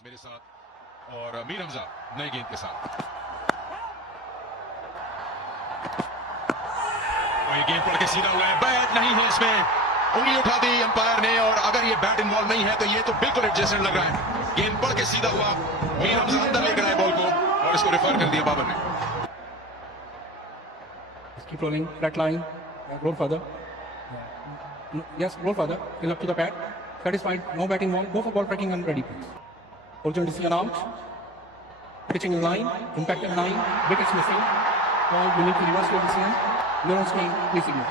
नवाज मेरे साथ और मीर हमजा नए गेंद के साथ। ये गेंद पड़ के सीधा हुआ है, बैट नहीं है इसमें, उंगली उठा दी अंपायर ने और अगर ये बैट इन्वॉल्व नहीं है तो ये तो बिल्कुल एडजस्टेड लग रहा है। गेंद पड़ के सीधा हुआ, मीर हमजा अंदर लेकर आए बॉल को और इसको रेफर कर दिया बाबर ने। Keep rolling, flat line, roll further. Yes, roll further, till up to the pad. Satisfied, no batting ball, go for ball tracking and ready please. Original decision out. Pitching in line, impact in line, wickets missing. Ball, you need to reverse your decision. You're on screen, please signal.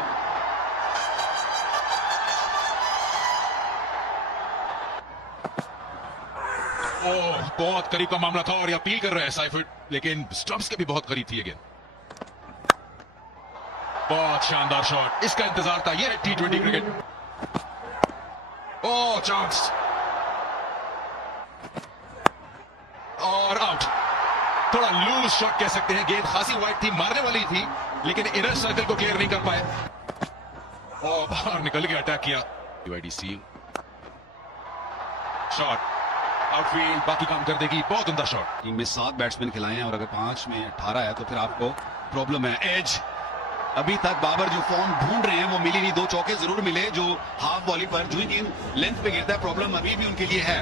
बहुत करीब का मामला था और ये appeal कर रहे हैं साइफर्ड, लेकिन स्टंप्स के भी बहुत करीब थी ये गेंद। बहुत शानदार शॉट, इसका इंतजार था, ये T20 क्रिकेट। ओह चांस और आउट। थोड़ा लूज शॉट कह सकते हैं, गेंद खासी वाइड थी, मारने वाली थी लेकिन इनर सर्कल को क्लियर नहीं कर पाए और बाहर निकल के अटैक किया। UIDC शॉट आउटफील्ड, बाकी काम कर देगी, बहुत उम्दा शॉट। टीम में 7 बैट्समैन खिलाए हैं और अगर 5 में 18 है तो फिर आपको प्रॉब्लम है। एज अभी तक बाबर जो फॉर्म ढूंढ रहे हैं वो मिली नहीं, 2 चौके जरूर मिले जो हाफ बॉली पर जो गेंद लेंथ पे गिरता है, प्रॉब्लम अभी भी उनके लिए है।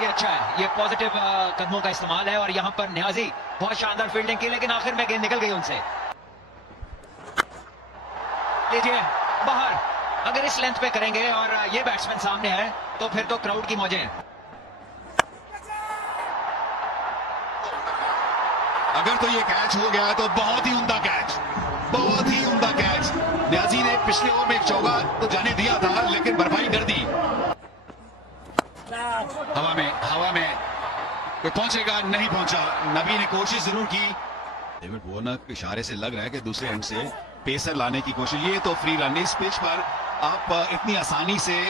ये अच्छा है, ये पॉजिटिव कदमों का इस्तेमाल है और यहाँ पर न्याजी बहुत शानदार फील्डिंग की लेकिन आखिर में गेंद निकल गई उनसे। लीजिए बाहर, अगर इस लेंथ पे करेंगे और ये बैट्समैन सामने है तो फिर तो क्राउड की मौजें हैं। अगर तो ये कैच हो गया तो बहुत ही उम्दा कैच, बहुत ही उम्दा कैच। न्याजी ने पिछले ओवर में एक चौका तो जाने दिया था लेकिन भरपाई कर दी। हवा में कोई पहुंचेगा, नहीं पहुंचा। नबी ने कोशिश जरूर की, डेविड वार्नर के इशारे से लग रहा है कि दूसरे एंड से पेसर लाने की कोशिश। ये तो फ्री रन, इस पिच पर आप इतनी आसानी से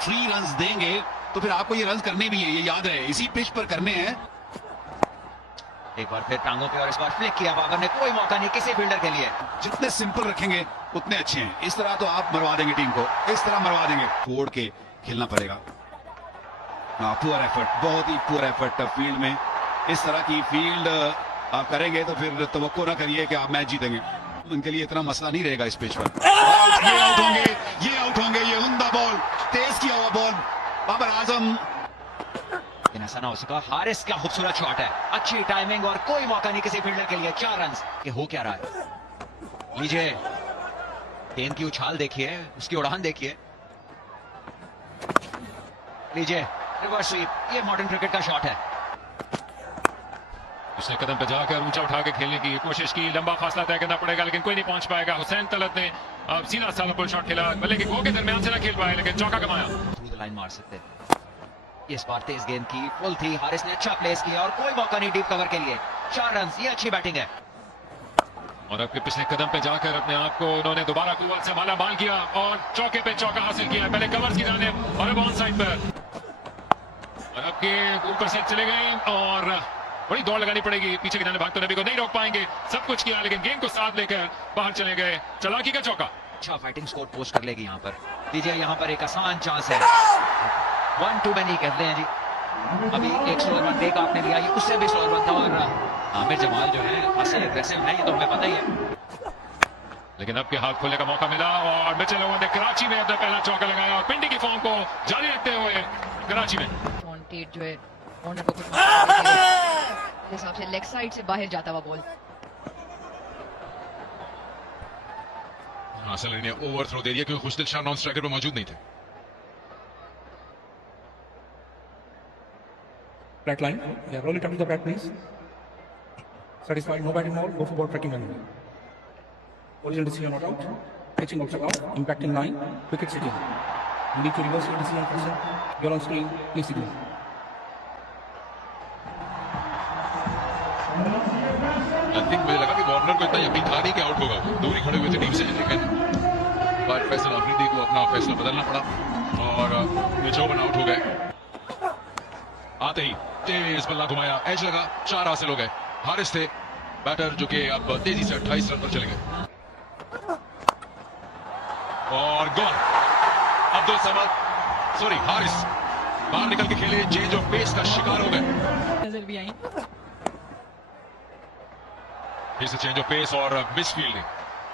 फ्री रन्स देंगे तो फिर आपको ये रन करने भी है, ये याद रहे, इसी पिच पर करने हैं। एक बार फिर टांगों पे और इस बार फ्लिक किया बाबर ने, कोई मौका नहीं किसी फील्डर के लिए। जितने सिंपल रखेंगे उतने अच्छे हैं। इस तरह तो आप मरवा देंगे टीम को, इस तरह मरवा देंगे। तोड़ के खेलना पड़ेगा। पुअर एफर्ट, बहुत ही पुअर एफर्ट फील्ड में। इस तरह की फील्ड आप करेंगे तो फिर तवक्को ना करिए कि आप मैच जीतेंगे, उनके लिए इतना मसला नहीं रहेगा इस पिच पर। ये आउट होंगे, ये आउट होंगे। ये उम्दा बॉल, तेज किया हुआ बॉल बाबर आजम। ऐसा ना हो सका। हारिस क्या खूबसूरत शॉट है, अच्छी टाइमिंग और कोई मौका नहीं किसी फील्डर के लिए। 4 रन के हो क्या रहा है। लीजिए गेंद की उछाल देखिए, उसकी उड़ान देखिए। लीजिए रिवर्स स्वीप, ये मॉडर्न क्रिकेट का शॉट है। उसने कदम पे जाकर ऊंचा उठा के खेलने की कोशिश की, लंबा फासला तय करना पड़ेगा लेकिन कोई नहीं पहुंच पाएगा। हुसैन तलत ने सीधा साला पुल शॉट खेला, बल्ले के गो के दरमियान से ना खेल पाए लेकिन चौका कमाया। थ्रू द लाइन मार सकते। इस बार तेज गेंद की फुल थी, हारिस ने अच्छा प्लेस किया और कोई मौका नहीं डीप कवर के लिए। 4 रन, ये अच्छी बैटिंग है। और अब के पिछले कदम पे जाकर अपने आप को उन्होंने दोबारा कुवल से माला माल किया और चौके पे चौका हासिल किया। पहले कवर्स की जानिब और अब ऑन साइड पर, और अब के ऊपर से चले गए और बड़ी दौड़ लगानी पड़ेगी। पीछे की जाने भागते नबी को नहीं रोक पाएंगे, सब कुछ किया लेकिन गेंद को साथ लेकर बाहर चले गए। चालाकी का चौका, अच्छा फाइटिंग स्कोर पोस्ट कर लेगी यहाँ पर। लीजिए यहाँ पर एक आसान चांस है, 1 टू मैनी कहते हैं जी। अभी एक स्लोअर वन ब्रेक आपने लिया, ये उससे भी स्लोअर वन था और आमिर जमाल जो है खासे एग्रेसिव नहीं, तो हमें पता ही है। लेकिन अब के हाथ खोलने का मौका मिला और मिचेल ओवर ने कराची में अपना पहला चौका लगाया और पिंडी की फॉर्म को जारी रखते हुए कराची में जो है ऑनर को कुछ हिसाब से लेग साइड से बाहर जाता हुआ बॉल। हासिल ने ओवर थ्रो दे दिया क्योंकि खुशदिल शाह नॉन स्ट्राइकर पर मौजूद नहीं थे। Flat line, yeah, roll it up to the bat please. Satisfied, no batting ball, go for ball tracking and original decision not out. Pitching outside out, impact in line, wicket sitting. You need to reverse your decision person. You're on screen, please signal. I think मुझे लगा कि Warner को इतना यकीन था नहीं कि out होगा, दूरी खड़े हुए थे टीम से, लेकिन बाद फैसल अफरीदी को अपना फैसला बदलना पड़ा और मिचोवन आउट हो गए। आते ही तेज बल्ला घुमाया, एज लगा, 4 हासिल हो गए। हारिस थे बैटर जो कि अब तेजी से 28 रन पर चले गए और गॉन। अब्दुल समद, सॉरी हारिस बाहर निकल के खेले, चेंज ऑफ पेस का शिकार हो गए। नजर भी आई। फिर से चेंज ऑफ पेस और मिस फील्डिंग।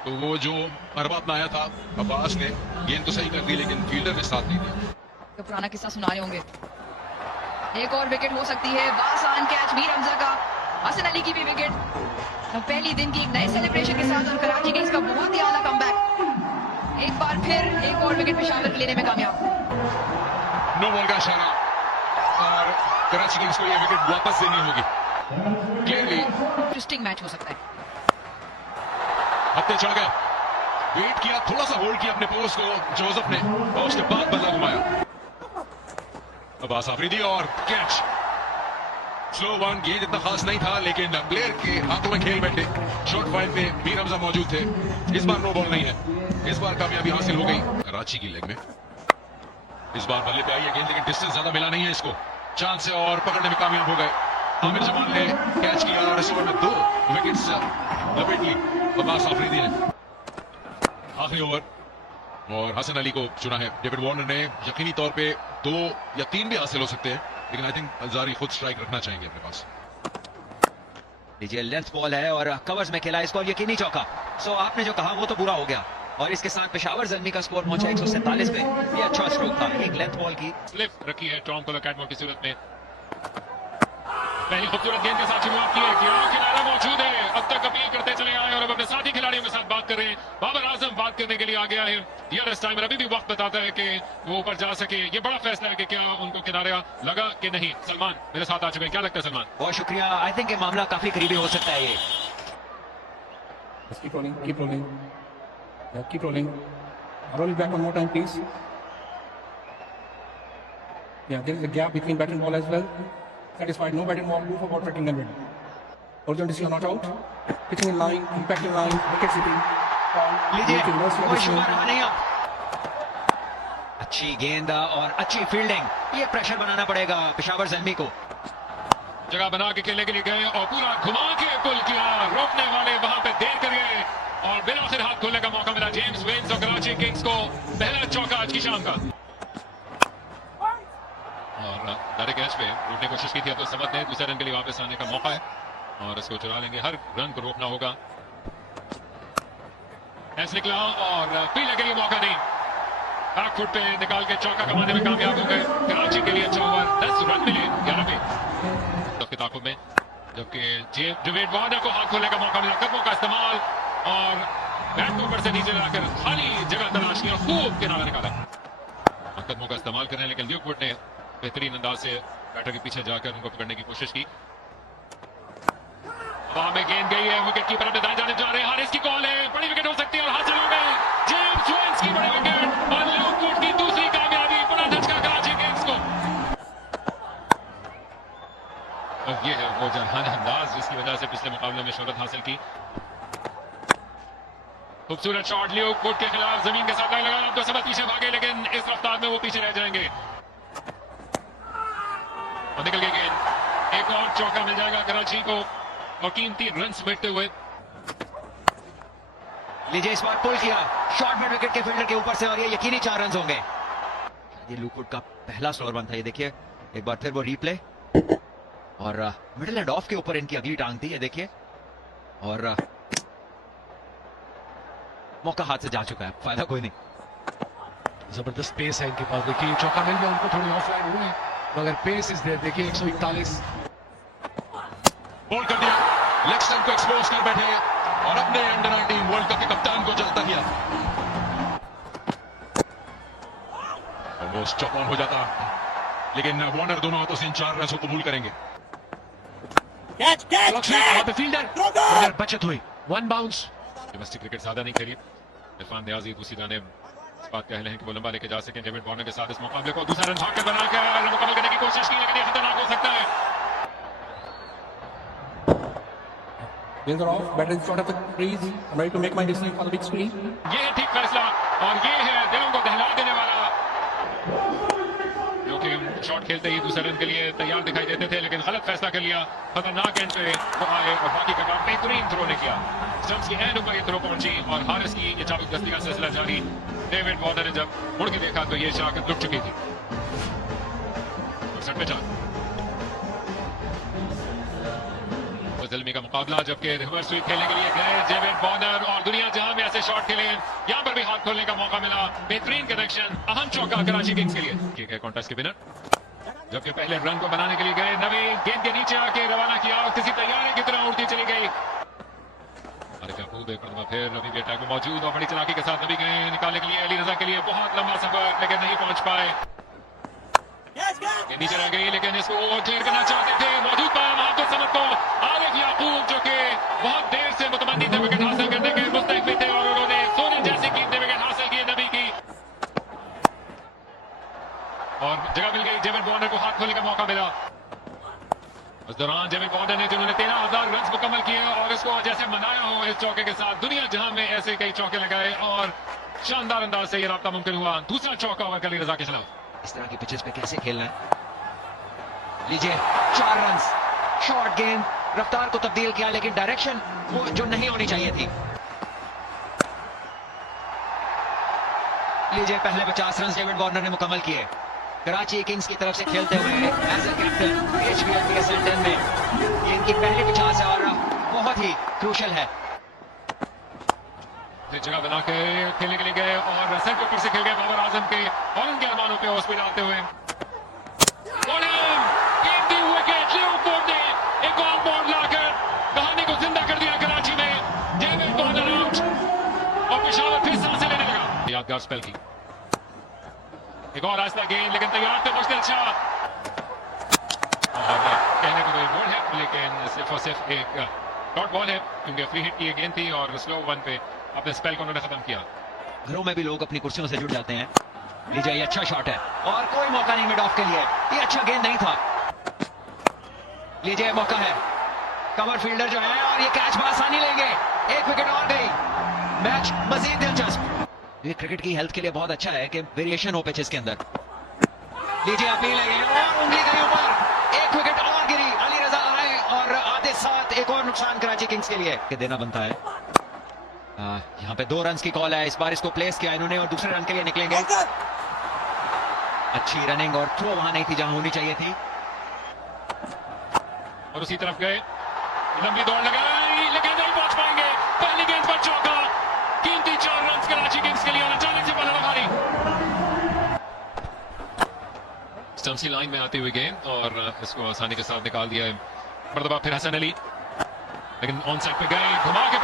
तो वो जो अरबा अपनाया था अब्बास ने, गेंद तो सही कर दी लेकिन फील्डर ने साथ नहीं दिया। तो पुराना किस्सा सुना रहे होंगे। एक और विकेट हो सकती है, बासान कैच मीर हमजा का, हसन अली की भी विकेट। तो पहली दिन की एक नए सेलिब्रेशन के साथ और कराची किंग्स का बहुत ही आला कमबैक। एक बार फिर एक और विकेट पेशावर लेने में कामयाब। नो बॉल का इशारा और कराची किंग्स को ये विकेट वापस देनी होगी। क्लियरली इंटरेस्टिंग मैच हो सकता है। हत्थे चढ़ गए, वेट किया, थोड़ा सा होल्ड किया अपने पोस्ट को जोसेफ ने और उसके बाद बल्ला घुमाया। अब्बास आफरीदी और कैच। स्लो वन, गेंद इतना खास नहीं था लेकिन प्लेयर के हाथों में खेल बैठे। शॉर्ट फाइल पे मीर हमजा मौजूद थे। इस बार नो बॉल नहीं है, इस बार कामयाबी हासिल हो गई कराची की लेग में। इस बार बल्ले पे आई है गेंद लेकिन डिस्टेंस ज्यादा मिला नहीं है इसको। चांस है और पकड़ने में कामयाब हो गए। आमिर जमाल ने कैच किया और इस ओवर में 2 विकेट्स लपेट ली अब्बास आफरीदी ने। आखिरी ओवर और हसन अली को चुना है डेविड वार्नर ने। यकीनी तौर पे 2 या 3 भी हासिल हो सकते हैं लेकिन आई थिंक अलजारी खुद स्ट्राइक रखना चाहेंगे अपने पास। लीजिए लेंथ बॉल है और कवर्स में खेला इसको, यकीनी चौका। सो आपने जो कहा वो तो पूरा हो गया और इसके साथ पेशावर ज़ल्मी का स्कोर पहुंचा 147 पे। ये अच्छा स्ट्रोक था, एक लेंथ बॉल की स्लिप रखी है टॉम कोलर कैटमोर की सूरत में। पहली खूबसूरत गेंद के साथ शुरुआत की है, किनारा मौजूद है। अब तक अपील करते चले आए और अब अपने साथी खिलाड़ियों के साथ बात कर रहे हैं। बाबर आजम बात करने के लिए आ गया है। डियरेस्ट टाइमर अभी भी वक्त बताता है कि वो ऊपर जा सके। ये बड़ा फैसला है कि क्या उनको किनारा लगा कि नहीं। सलमान मेरे साथ आ चुके हैं, क्या लगता है सलमान? बहुत शुक्रिया। आई थिंक ये मामला काफी करीबी हो सकता है ये। Just keep rolling, keep rolling. Yeah, keep rolling. Roll it back one more time, please. Yeah, there is a gap between bat and ball as well. Satisfied, no batting ball, move for ball tracking and ready. Urgent decision not out. Pitching in line, impact in line, wicket sitting. लीजिए Making no slow कोई decision. शुमार रहा नहीं अब। अच्छी गेंद और अच्छी फील्डिंग, ये प्रेशर बनाना पड़ेगा पेशावर ज़ल्मी को। जगह बना के खेलने के लिए गए और पूरा घुमा के पुल किया। रोकने वाले वहां पे देर कर गए और बिल आखिर हाथ खोलने का मौका मिला जेम्स वेन्स और कराची किंग्स को। पहला चौका आज की शाम का। और डायरेक्ट कैच पे उठने की कोशिश की थी अब्दुल समद ने। दूसरे रन के लिए वापस आने का मौका है और इसको चुरा लेंगे। हर रन को रोकना होगा। ऐसे निकला और पीले के लिए मौका नहीं। बैक फुट पे निकाल के चौका कमाने में कामयाब हो गए। कराची के लिए अच्छा ओवर, 10 रन मिले 11 पे के ताकुब में। जबकि डेविड वार्नर को हाथ खोलने का मौका मिला। कदमों का इस्तेमाल और बैट को ऊपर से नीचे लाकर खाली जगह तलाश की और खूब किनारा निकाला। कदमों का इस्तेमाल कर रहे हैं लेकिन ल्यूकवुड ने बेहतरीन अंदाज से बैटर के पीछे जाकर उनको पकड़ने की कोशिश की। हवा में गेंद गई है, विकेट कीपर अपने दाएं जाने जा रहे हैं। हारिस की कॉल है, बड़ी विकेट हो सकती है और हासिल हो गए जेम्स वेन्स की बड़ी विकेट और ल्यूकवुड की दूसरी कामयाबी। बड़ा झटका कराची किंग्स को। अब ये है वो जहान अंदाज जिसकी वजह से पिछले मुकाबले में शोहरत हासिल की। खूबसूरत शॉट ल्यूकवुड के खिलाफ जमीन के साथ लगाया। अब तो सब पीछे भागे लेकिन इस रफ्तार में वो पीछे रह जाएंगे और निकल गई गेंद। एक और चौका मिल जाएगा कराची को और कीमती रन समेटते हुए। लीजिए इस बार पुल किया शॉर्ट मिड विकेट के फील्डर के ऊपर से और ये यकीनी 4 रन होंगे। ये ल्यूकवुड का पहला स्लोअर वन था। ये देखिए एक बार फिर वो रीप्ले और मिडिल एंड ऑफ के ऊपर इनकी अगली टांग थी। ये देखिए और मौका हाथ से जा चुका है, फायदा कोई नहीं। जबरदस्त पेस है इनके पास। देखिए चौका मिल गया उनको, थोड़ी ऑफलाइन हुई मगर पेस इज देयर। देखिए 141 बॉल कर दिया, लेग स्टंप को एक्सपोज कर बैठे और अपने अंडर 19 वर्ल्ड कप के कप्तान को जलता किया। ऑलमोस्ट चौक ऑन हो जाता लेकिन वार्नर दोनों हाथों से इन 4 रन को कबूल करेंगे। फील्डर बचत हुई, 1 बाउंस। डोमेस्टिक क्रिकेट ज्यादा नहीं खेली। इरफान नियाजी दूसरी जाने इस बात का अहल है कि वो लंबा लेके जा सके डेविड वार्नर के साथ इस मुकाबले को। दूसरा रन भाग कर बना के मुकम्मल करने की कोशिश की लेकिन ये खतरनाक हो सकता है। Wheels are off, batter is short of the crease. I'm ready to make my decision on the big screen. ये है ठीक फैसला और ये है दिलों को दहला देने वाला। जो कि शॉट खेलते ही दूसरे रन के लिए तैयार दिखाई देते थे लेकिन गलत फैसला कर लिया। खतरनाक एंड पे वो आए और बाकी का काम बेहतरीन थ्रो ने किया। स्टंप्स की एंड ऊपर ये थ्रो पहुंची और हारिस की ये चाबुक दस्ती का सिलसिला जारी। डेविड वार्नर ने जब मुड़ के देखा तो ये शाकत लुट चुकी थी। 67 पे 4। ज़ल्मी का मुकाबला, जबकि रिवर्स स्वीप खेलने के लिए गए जेवेड वार्नर और दुनिया जहां में ऐसे शॉट खेले, यहां पर भी हाथ खोलने का मौका मिला। बेहतरीन कनेक्शन, अहम चौका कराची किंग्स के लिए। ठीक है, कॉन्टेस्ट के विनर, जबकि पहले रन को बनाने के लिए गए नबी, गेंद के नीचे आके रवाना किया और किसी तैयारी की तरह उड़ती चली गई। एक मरतबा फिर नबी भी अटैक में मौजूद और बड़ी चालाकी के साथ नबी गए निकालने के लिए अली रजा के लिए बहुत लंबा सफर, लेकिन नहीं पहुंच पाए। ये नीचे रह गई, लेकिन इसको क्लियर करना चाहते थे, मौजूद पाया महाबत समद को। आरिफ याकूब जो कि बहुत देर से मुतमन्नी थे विकेट हासिल करने के मुस्तहिक भी थे और उन्होंने सोने जैसी कीमती विकेट हासिल किए नबी की, और जगह मिल गई। जेवेड वार्नर को हाथ खोलने का मौका मिला। उस दौरान जेवेड वार्नर ने जिन्होंने 13,000 रन मुकम्मल किए और इसको जैसे मनाया हो इस चौके के साथ, दुनिया जहां में ऐसे कई चौके लगाए और शानदार अंदाज से यह राब्ता मुमकिन हुआ। दूसरा चौका हुआ अली रजा के खिलाफ। इस तरह की पिचेस पे कैसे खेलना है। लीजिए 4 रन, शॉर्ट गेंद, रफ्तार को तब्दील किया लेकिन डायरेक्शन वो जो नहीं होनी चाहिए थी। लीजिए पहले 50 रन डेविड वार्नर ने मुकम्मल किए। कराची किंग्स की तरफ से खेलते हुए as a captain HBL centre में ये इनकी पहली 50 है और बहुत ही क्रूशल है। जगह बना के खेलने के लिए गए और सेंटर पर से खेल गए बाबर आजम के और उनके अरमानों पे हौसले डालते हुए। एक और बॉल लाकर कहानी को जिंदा कर दिया कराची में। जेवेड वार्नर आउट और पेशावर फिर सांसें लेने लगा। यादगार स्पेल की एक और आस्था गेंद, लेकिन तैयार थे मुश्किल शाह, कहने को कोई बॉल है लेकिन सिर्फ और सिर्फ एक डॉट बॉल है क्योंकि फ्री हिट की गेंद थी और स्लो वन पे अपने स्पेल को उन्होंने खत्म किया। घरों में भी लोग अपनी कुर्सियों से जुड़ जाते हैं। लीजिए ये अच्छा शॉट है और कोई मौका नहीं मिड ऑफ के लिए, ये अच्छा गेंद नहीं था। लीजिए मौका है, कवर फील्डर जो है और ये कैच बआसानी लेंगे। एक विकेट और गई, मैच मजीद दिलचस्प। ये क्रिकेट की हेल्थ के लिए बहुत अच्छा है कि वेरिएशन हो पिचेस के अंदर। लीजिए अपील है और उंगली गई ऊपर, एक विकेट और गिरी। अली रजा आए और आते साथ एक और नुकसान कराची किंग्स के लिए के देना बनता है। यहाँ पे 2 रन की कॉल है, इस बार इसको प्लेस किया इन्होंने और दूसरे रन के लिए निकलेंगे। अच्छी रनिंग और थ्रो वहां नहीं थी जहां होनी चाहिए थी। और उसी तरफ गए, लंबी दौड़ लगाई लेकिन नहीं पहुंच पाएंगे। पहली गेंद पर चौका, कीमती 4 रन कराची किंग्स के लिए और अचानक से बल्ला भारी। स्टम्प्स की लाइन में आती हुई गेंद और इसको आसानी के साथ निकाल दिया है। मरतबा फिर हसन अली, लेकिन ऑन साइड पे गए, घुमा के